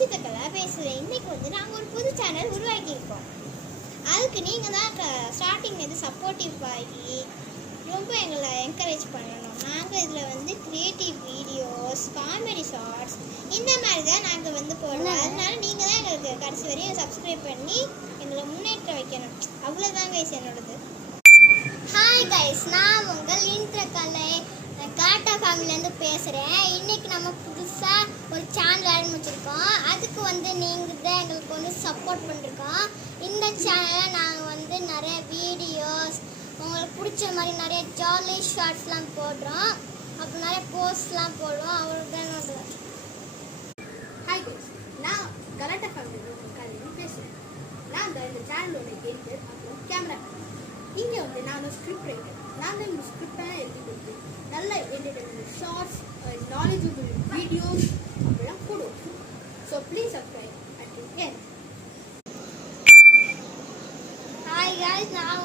அக்ஷிதா பேசுகிறேன். இன்றைக்கி வந்து நாங்கள் ஒரு புது சேனல் உருவாக்கியிருக்கோம். அதுக்கு நீங்கள் தான் ஸ்டார்டிங் வந்து சப்போர்ட்டிவ் ஆகி ரொம்ப எங்களை என்கரேஜ் பண்ணணும். நாங்கள் இதில் வந்து க்ரியேட்டிவ் வீடியோஸ், காமெடி ஷார்ட்ஸ் இந்த மாதிரி தான் நாங்கள் வந்து போடுறோம். அதனால நீங்கள் தான் எங்களுக்கு கடைசி வரையும் சப்ஸ்கிரைப் பண்ணி எங்களை முன்னேற்ற வைக்கணும். அவ்வளோதான் கைஸ் என்னோடது. ஹாய் கைஸ், நான் உங்கள் இந்திரகலை காட்டா ஃபேமிலிலேருந்து பேசுகிறேன். இன்றைக்கி நம்ம புதுசாக ஒரு சேனல் ஆரம்பிச்சிருக்கோம். அதுக்கு வந்து நீங்கள் தான் எங்களுக்கு வந்து சப்போர்ட் பண்ணிருக்கோம். இந்த சேனலில் நாங்கள் வந்து நிறைய வீடியோஸ், உங்களுக்கு பிடிச்ச மாதிரி நிறைய ஜாலி ஷார்ட்ஸ்லாம் போடுறோம். அப்புறம் நிறைய போஸ்ட்லாம் போடுவோம். அவங்களுக்கு தான் ஹாய் கைஸ், நான் கலாட்டா ஃபேமிலியில் பேசுகிறேன். நான் இந்த சேனலோட எடிட்டர், அப்புறம் கேமரா. இங்கே வந்து நான் ஸ்கிரிப்ட் ரைட்டர். நான் இந்த ஸ்கிரிப்டெல்லாம் எழுதி கொடுத்து நல்ல என்டர்டைன்மெண்ட் ஷார்ட்ஸ், நாலேஜபிள் வீடியோஸ் அப்படிலாம் போடுவோம். So please subscribe at the end. Hi guys, நான்